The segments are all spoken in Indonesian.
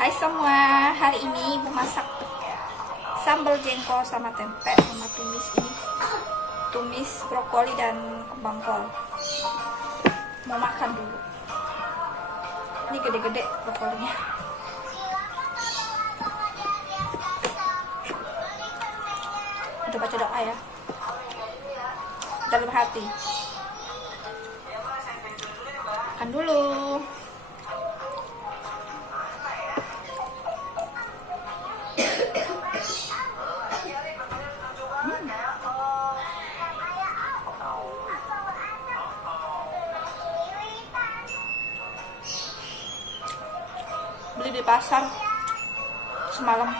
Hai semua, hari ini ibu masak sambal jengkol sama tempe sama tumis ini, tumis brokoli dan kembang kol. Mau makan dulu. Ini gede-gede brokolinya. Udah baca doa ya, dalam hati. Makan dulu. Beli di pasar semalam,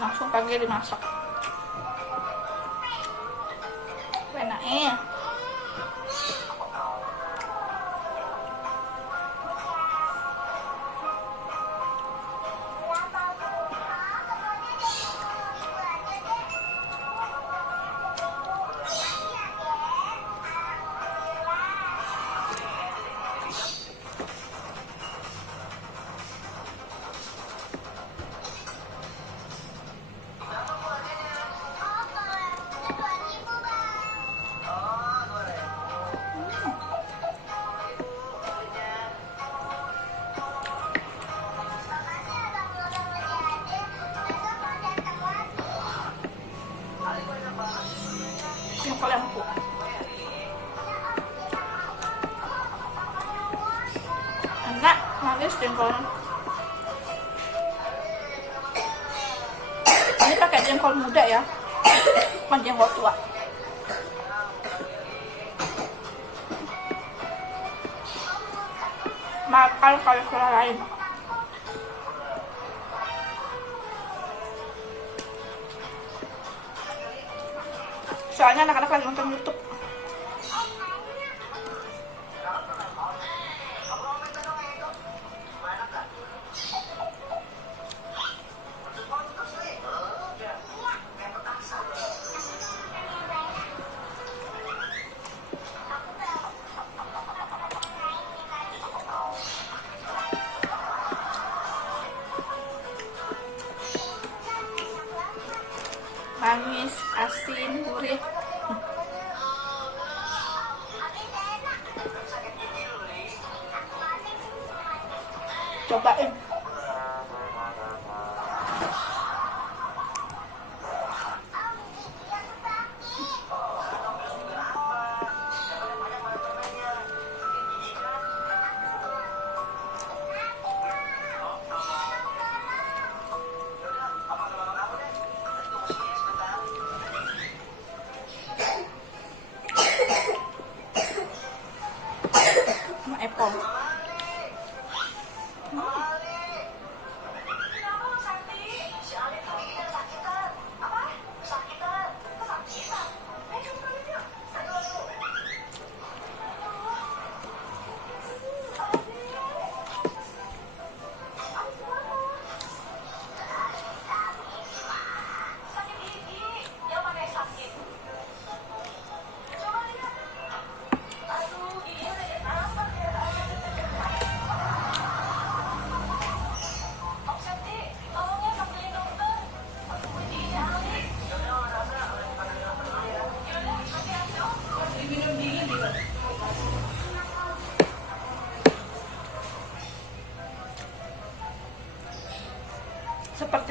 langsung pagi dimasak. Enaknya jengkol yang empuk. Enak, manis jengkolnya. Ini pakai jengkol muda ya, bukan jengkol tua. Makan kalau lain. Soalnya anak-anak lagi nonton YouTube. Manis, asin, gurih. Cobain.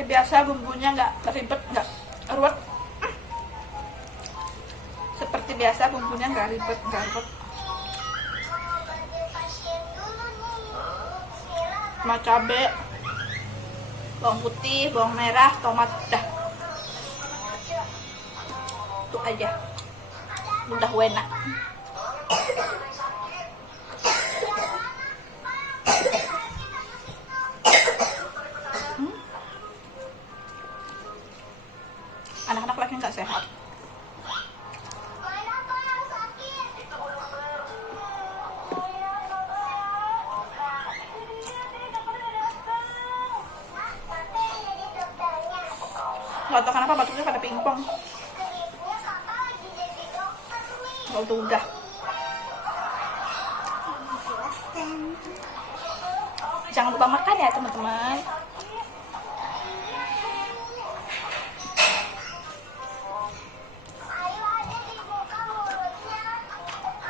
seperti biasa, bumbunya nggak ribet, nggak ruwet. Seperti biasa bumbunya nggak ribet, nggak ruwet. Cuma cabai, bawang putih, bawang merah, tomat, dah. Itu aja. Udah enak. Anak-anak lagi nggak sehat. Nggak tahu kenapa batuknya pada pingpong. Udah. Jangan lupa makan ya teman-teman.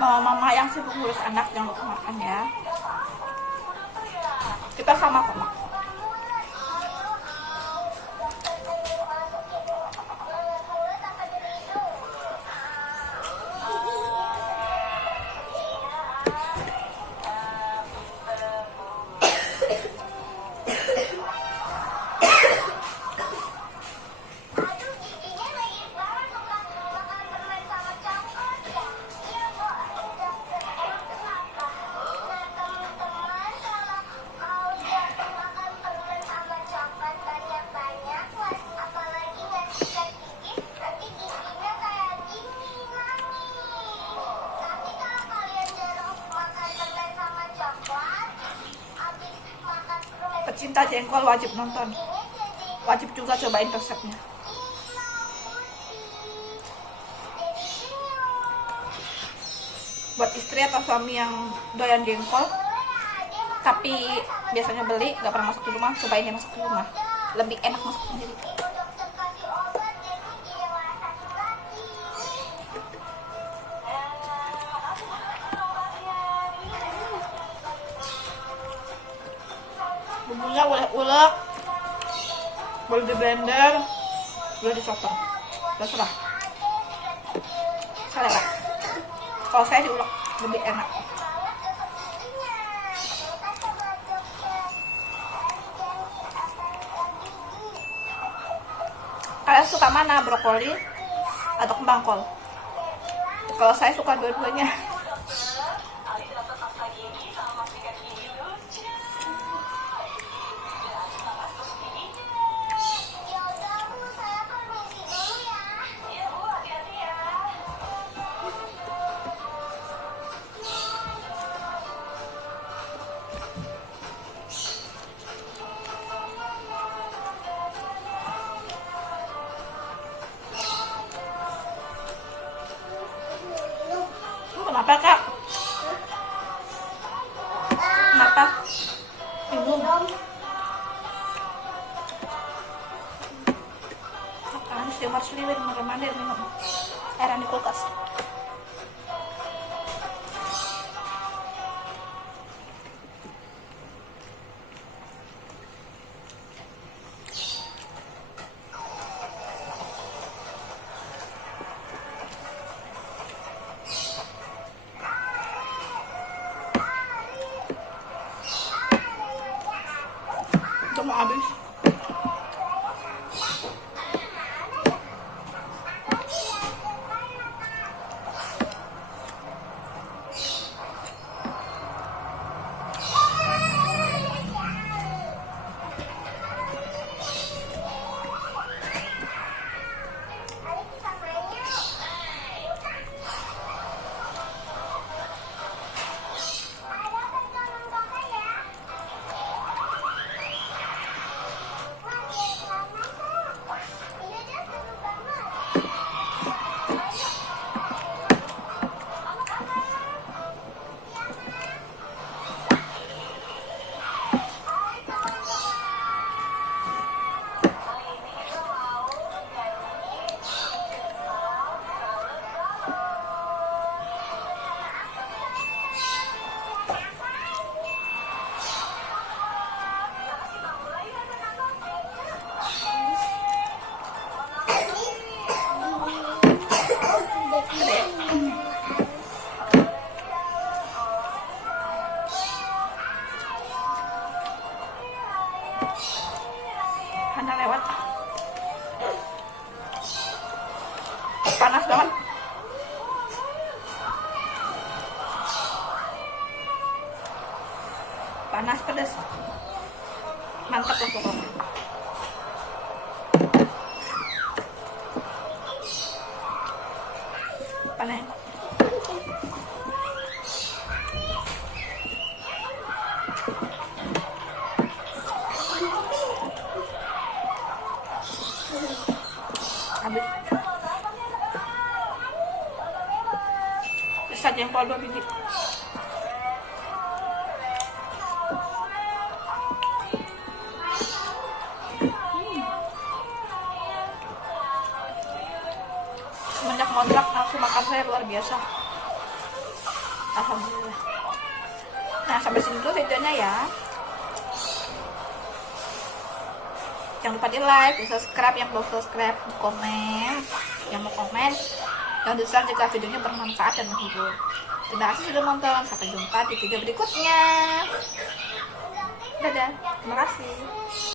Mama yang sibuk ngurus anak jangan lupa makan ya. Kita sama kok. Pecinta jengkol wajib nonton, wajib juga cobain resepnya. Buat istri atau suami yang doyan jengkol tapi biasanya beli nggak pernah masak di rumah, cobain ya masak di rumah, lebih enak masak sendiri. Bumbunya ulek-ulek, boleh di blender, boleh dicopot, terserah selera. Kalau saya diulek lebih enak. Kalian suka mana, brokoli atau kembang kol? Kalau saya suka dua-duanya. Kenapa kak? Kenapa? Bingung. Makan steamer seliwir mandir minum airan di kulkas. Mau habis. panas banget. Panas pedas. Mantap lah pokoknya. Panas. Habis. Sisa jengkol 2 biji. Semenjak ngontrak nafsu makan saya luar biasa. Alhamdulillah. Nah, sampai sini dulu videonya ya. Jangan lupa di like, di subscribe, yang belum subscribe, di komen, yang mau komen, dan di share jika videonya bermanfaat dan menghibur. Terima kasih sudah nonton, sampai jumpa di video berikutnya. Dadah, terima kasih.